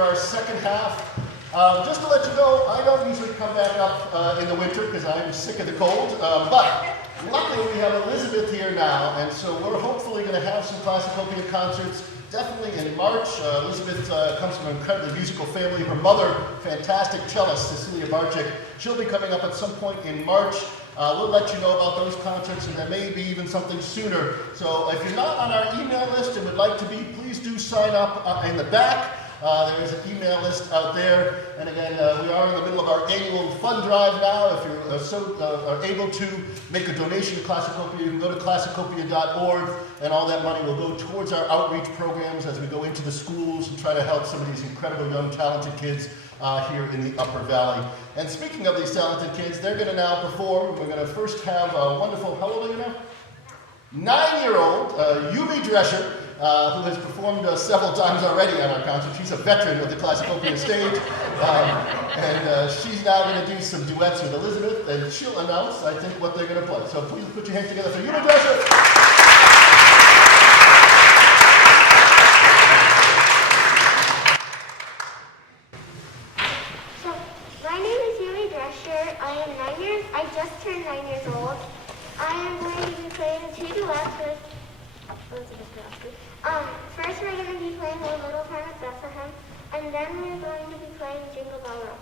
our second half. Just to let you know, I don't usually come back up in the winter because I'm sick of the cold, but luckily we have Elizabeth here now, and so we're hopefully going to have some Classicopia concerts definitely in March. Elizabeth comes from an incredibly musical family. Her mother, fantastic cellist, Cecilia Barczyk, she'll be coming up at some point in March. We'll let you know about those concerts, and there may be even something sooner. So if you're not on our email list and would like to be, please do sign up in the back. There is an email list out there. And again, we are in the middle of our annual fund drive now. If you're are able to make a donation to Classicopia, you can go to classicopia.org, and all that money will go towards our outreach programs as we go into the schools and try to help some of these incredible young talented kids here in the Upper Valley. And speaking of these talented kids, they're going to now perform. We're going to first have a wonderful, how old are you now? 9-year-old Yumi Drescher, who has performed several times already on our concert. She's a veteran of the Classicopia stage, and she's now going to do some duets with Elizabeth, and she'll announce, I think, what they're going to play. So please put your hands together for Yumi Drescher. I just turned 9 years old. I am going to be playing 2 duets with Elizabeth Borowsky. First we're going to be playing A Little Town of Bethlehem, and then we're going to be playing Jingle Bell Rock.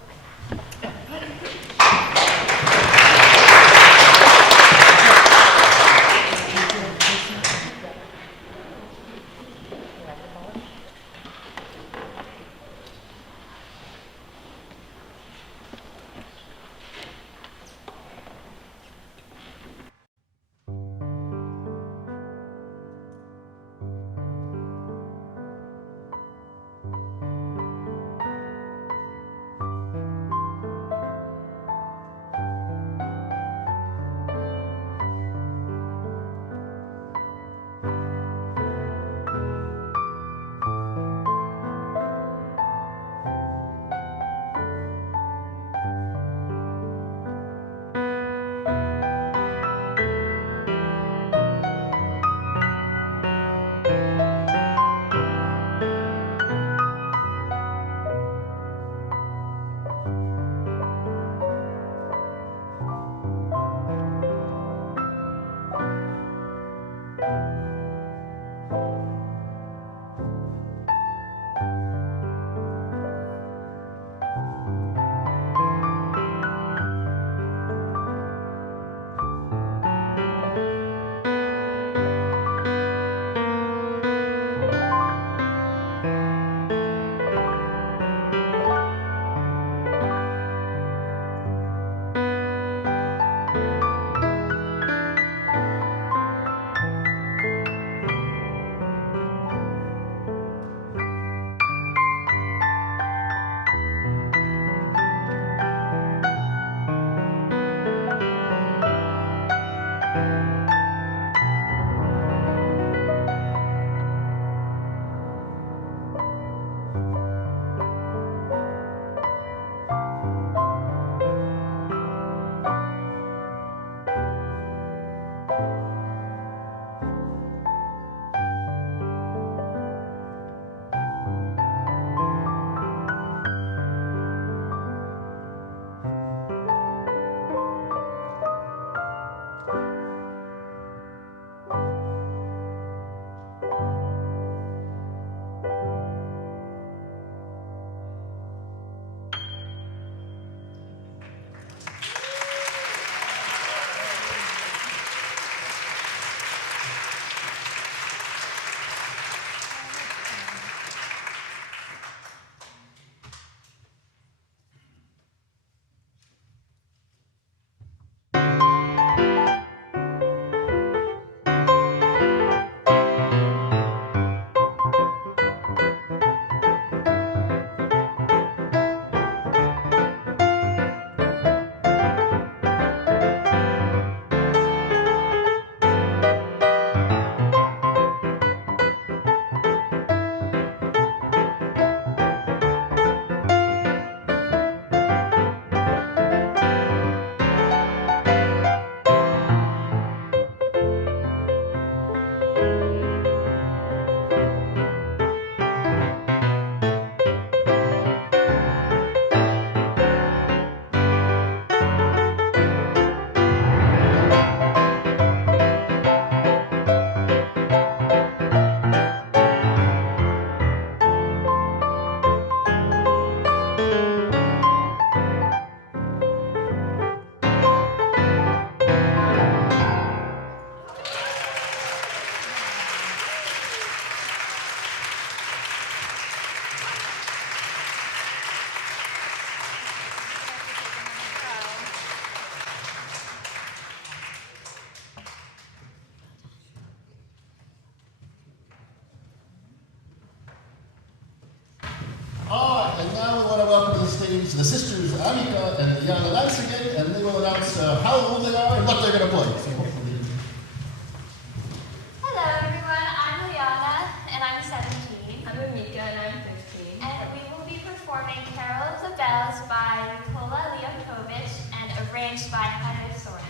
introduce the sisters Annika and Jana Lansigan, and they will announce how old they are and what they're going to play. So hopefully. Hello everyone, I'm Liana and I'm 17. I'm Amika and I'm 15. And we will be performing Carol of the Bells by Nikola Leokovich and arranged by Henrik Sorensen.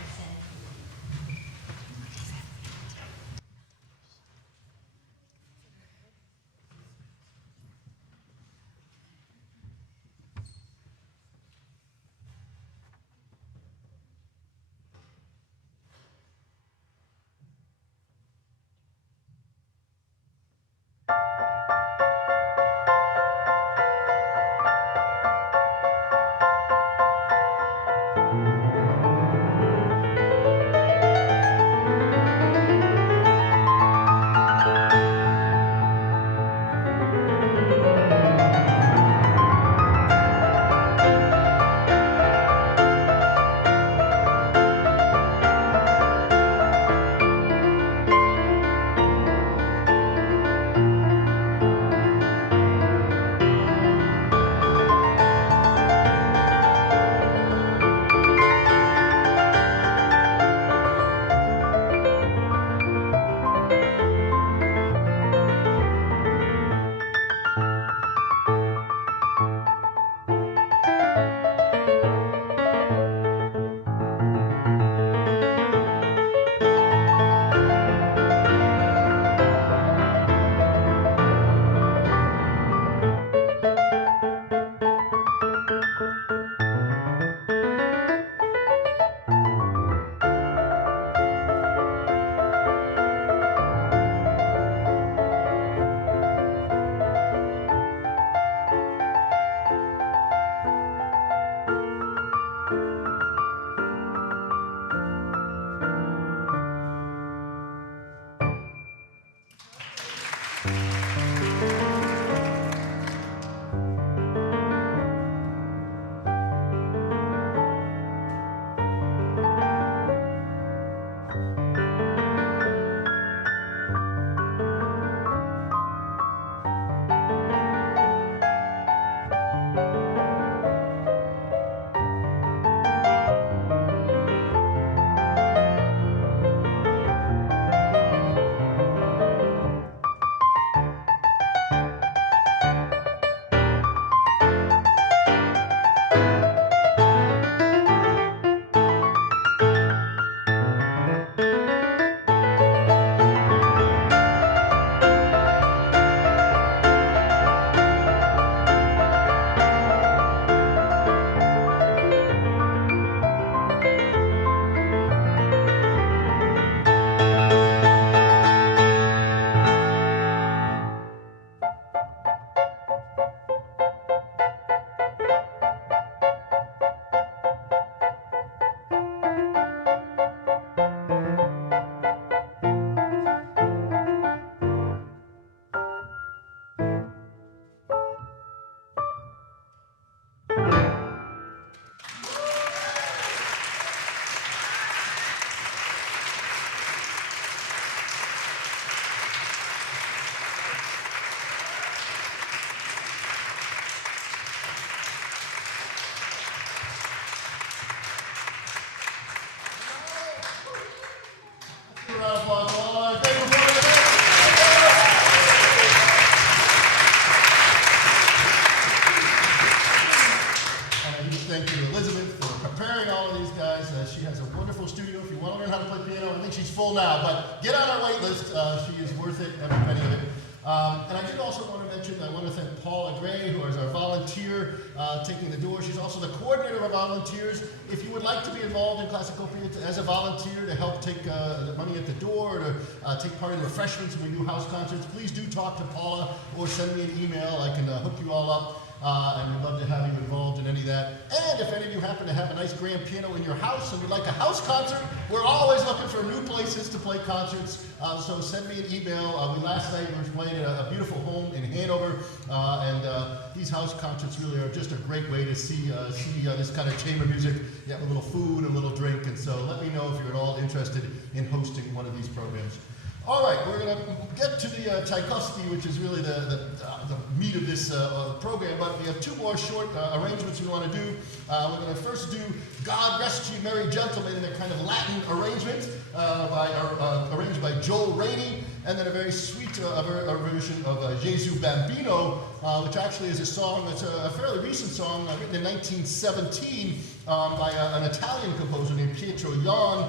Thank you, Elizabeth, for preparing all of these guys. She has a wonderful studio. If you want to learn how to play piano, I think she's full now, but get on our wait list. She is worth it, every penny of it. And I did also want to mention, I want to thank Paula Gray, who is our volunteer taking the door. She's also the coordinator of our volunteers. If you would like to be involved in Classicopia as a volunteer to help take the money at the door, or to take part in refreshments when we do house concerts, please do talk to Paula or send me an email. I can hook you all up. And we'd love to have you involved in any of that. And if any of you happen to have a nice grand piano in your house and you'd like a house concert, we're always looking for new places to play concerts. So send me an email. Last night we were playing at a beautiful home in Hanover, and these house concerts really are just a great way to see this kind of chamber music. You have a little food, a little drink, and so let me know if you're at all interested in hosting one of these programs. All right, we're going to get to the Tchaikovsky, which is really the meat of this program, but we have two more short arrangements we want to do. We're going to first do God Rest Ye Merry Gentlemen in a kind of Latin arrangement arranged by Joel Rainey, and then a very sweet version of Gesu Bambino, which actually is a song that's a fairly recent song, written in 1917 by an Italian composer named Pietro Jan,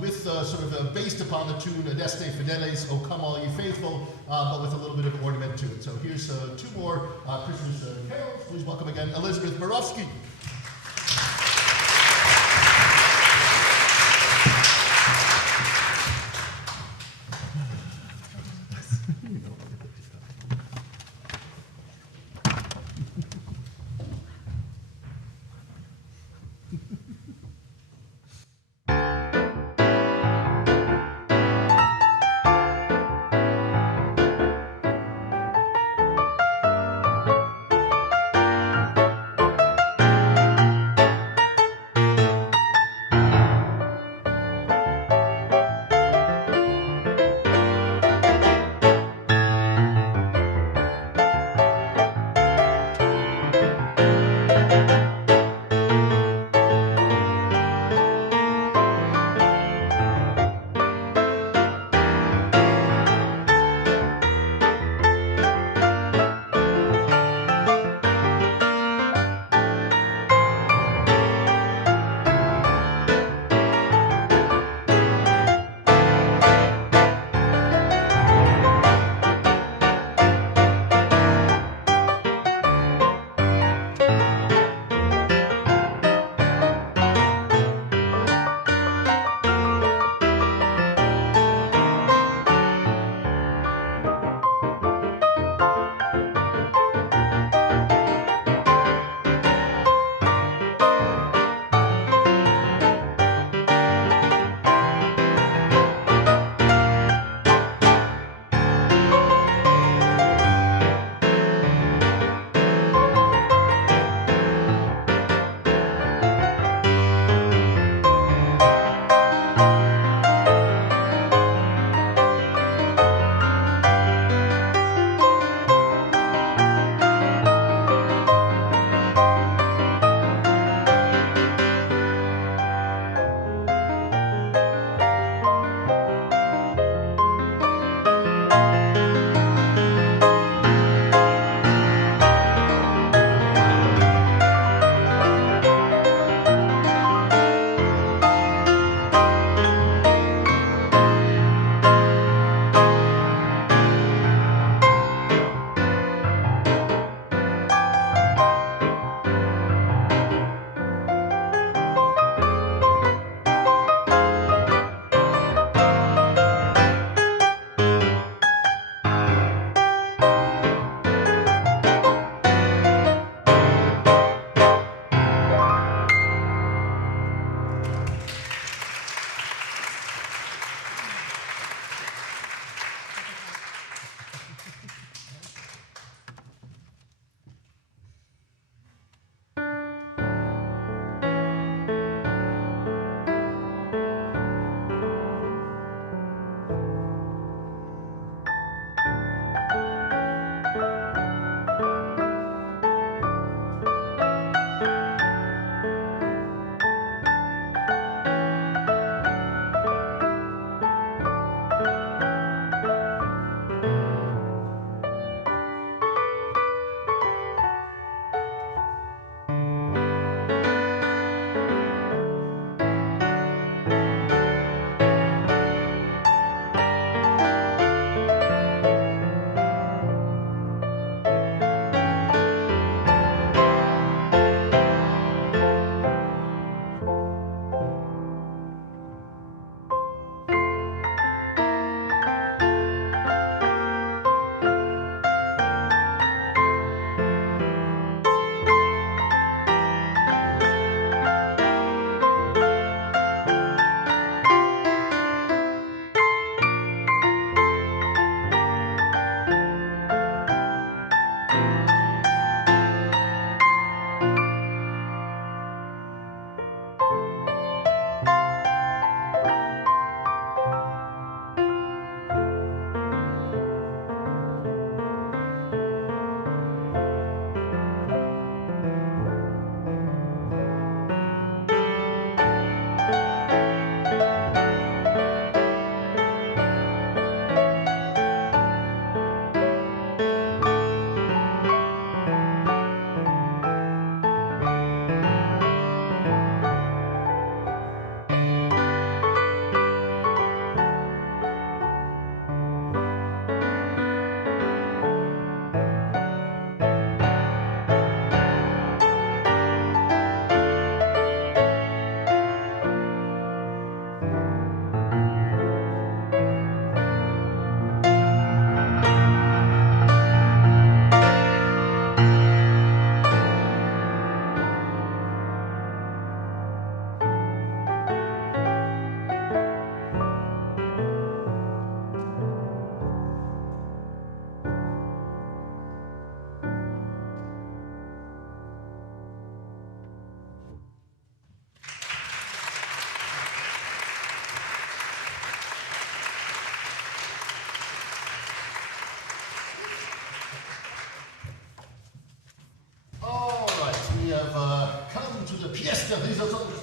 based upon the tune Adeste Fideles, O Come All Ye Faithful, but with a little bit of ornament to it. So here's two more Christmas carols. Please welcome again Elizabeth Borowsky.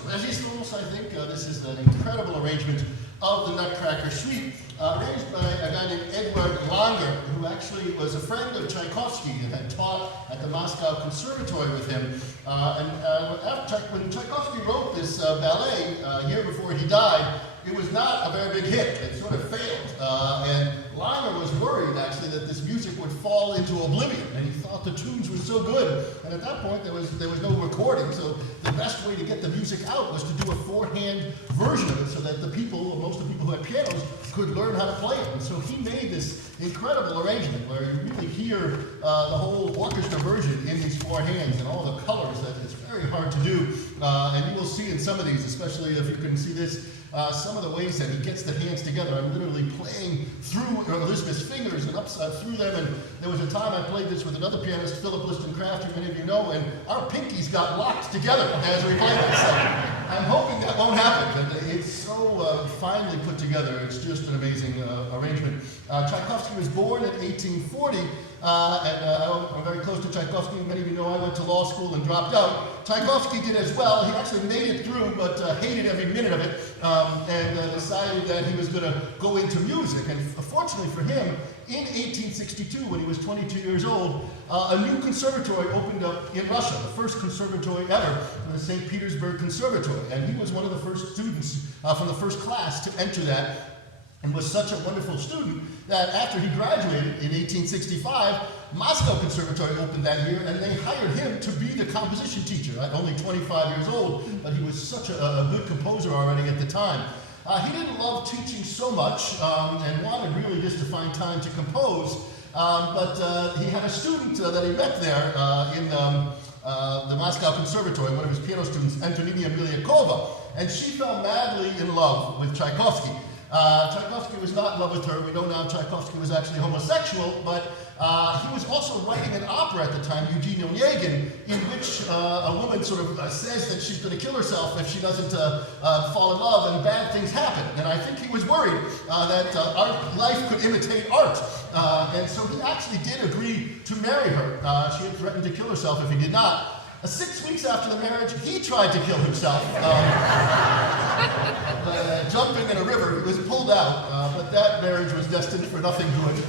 Registros, I think. This is an incredible arrangement of the Nutcracker suite, arranged by a guy named Eduard, who actually was a friend of Tchaikovsky and had taught at the Moscow Conservatory with him. When Tchaikovsky wrote this ballet a year before he died, it was not a very big hit. It sort of failed. And Langer was worried, actually, that this music would fall into oblivion. And he thought the tunes were so good. And at that point, there was no recording. So the best way to get the music out was to do a four-hand version of it so that the people, or most of the people who had pianos, could learn how to play it. And so he made this incredible arrangement where you really hear the whole orchestra version in these four hands and all the colors that it's very hard to do. And you will see in some of these, especially if you can see this, some of the ways that he gets the hands together. I'm literally playing through Elizabeth's fingers and through them. And there was a time I played this with another pianist, Philip Liston-Craft, who many of you know, and our pinkies got locked together as we played this. I'm hoping that won't happen. It's so finely put together. It's just an amazing arrangement. Tchaikovsky was born in 1840. I'm very close to Tchaikovsky. Many of you know I went to law school and dropped out. Tchaikovsky did as well. He actually made it through, but hated every minute of it, and decided that he was going to go into music. And fortunately for him, in 1862, when he was 22 years old, a new conservatory opened up in Russia, the first conservatory ever, the St. Petersburg Conservatory. And he was one of the first students from the first class to enter that, and was such a wonderful student that after he graduated in 1865, Moscow Conservatory opened that year, and they hired him to be the composition teacher at only 25 years old, but he was such a good composer already at the time. He didn't love teaching so much and wanted really just to find time to compose, but he had a student that he met there in the Moscow Conservatory, one of his piano students, Antonina Miliakova, and she fell madly in love with Tchaikovsky. Tchaikovsky was not in love with her. We know now Tchaikovsky was actually homosexual, but he was also writing an opera at the time, Eugene Onegin, in which a woman sort of says that she's going to kill herself if she doesn't fall in love, and bad things happen. And I think he was worried that art, life could imitate art. And so he actually did agree to marry her. She had threatened to kill herself if he did not. 6 weeks after the marriage, he tried to kill himself. Jumping in a river, he was pulled out, but that marriage was destined for nothing good.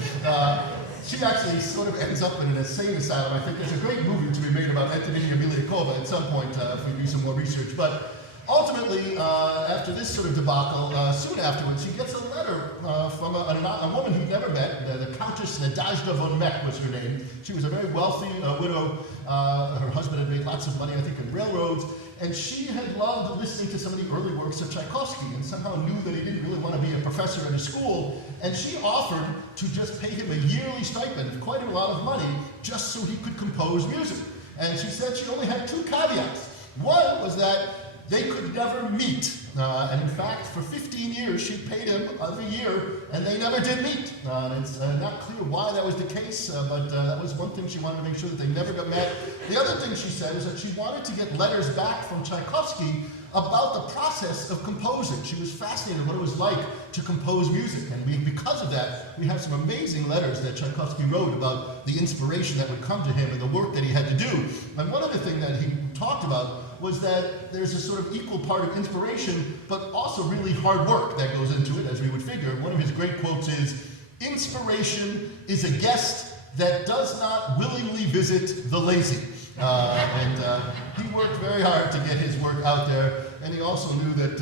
She actually sort of ends up in an insane asylum. I think there's a great movie to be made about Antonina Miliakova at some point if we do some more research. But ultimately, after this sort of debacle, soon afterwards, he gets a letter from a woman he'd never met. The Countess Nadezhda von Meck was her name. She was a very wealthy widow. Her husband had made lots of money, I think, in railroads. And she had loved listening to some of the early works of Tchaikovsky and somehow knew that he didn't really want to be a professor at a school. And she offered to just pay him a yearly stipend, quite a lot of money, just so he could compose music. And she said she only had two caveats. One was that they could never meet. And in fact, for 15 years, she paid him every year, and they never did meet. It's not clear why that was the case, but that was one thing she wanted to make sure that they never got met. The other thing she said is that she wanted to get letters back from Tchaikovsky about the process of composing. She was fascinated what it was like to compose music, and because of that, we have some amazing letters that Tchaikovsky wrote about the inspiration that would come to him and the work that he had to do. And one other thing that he talked about was that there's a sort of equal part of inspiration, but also really hard work that goes into it, as we would figure. One of his great quotes is, "Inspiration is a guest that does not willingly visit the lazy." He worked very hard to get his work out there, and he also knew that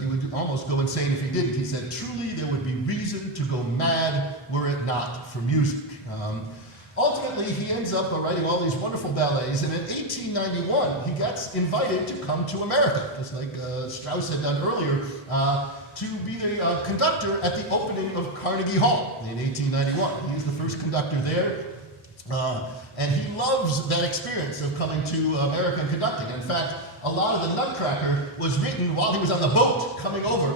he would almost go insane if he didn't. He said, "Truly, there would be reason to go mad were it not for music." Ultimately, he ends up writing all these wonderful ballets, and in 1891, he gets invited to come to America, just like Strauss had done earlier, to be the conductor at the opening of Carnegie Hall in 1891. He was the first conductor there, and he loves that experience of coming to America and conducting. In fact, a lot of the Nutcracker was written while he was on the boat coming over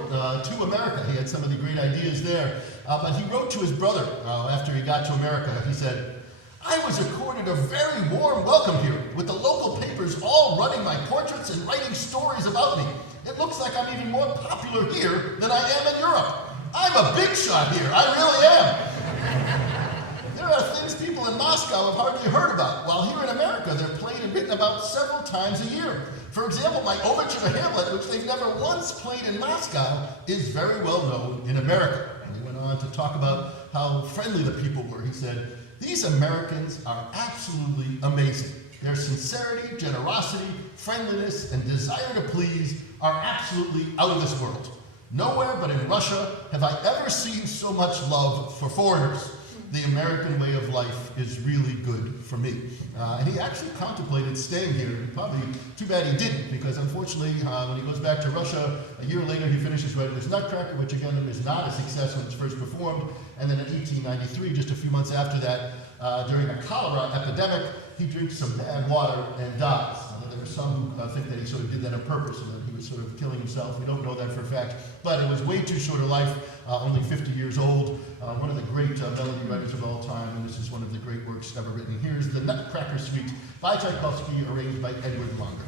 to America. He had some of the great ideas there, but he wrote to his brother after he got to America. He said, "I was accorded a very warm welcome here, with the local papers all running my portraits and writing stories about me. It looks like I'm even more popular here than I am in Europe. I'm a big shot here, I really am." There are things people in Moscow have hardly heard about, while here in America they're played and written about several times a year. For example, my overture to Hamlet, which they've never once played in Moscow, is very well known in America. And he went on to talk about how friendly the people were. He said, "These Americans are absolutely amazing. Their sincerity, generosity, friendliness, and desire to please are absolutely out of this world. Nowhere but in Russia have I ever seen so much love for foreigners. The American way of life is really good for me." And he actually contemplated staying here. Probably too bad he didn't, because unfortunately, when he goes back to Russia, a year later he finishes writing his Nutcracker, which again is not a success when it's first performed. And then in 1893, just a few months after that, during a cholera epidemic, he drinks some bad water and dies. There are some think that he sort of did that on purpose and that he was sort of killing himself. We don't know that for a fact. But it was way too short a life, only 50 years old. One of the great melody writers of all time, and this is one of the great works ever written. Here's the Nutcracker Suite by Tchaikovsky, arranged by Eduard Longer.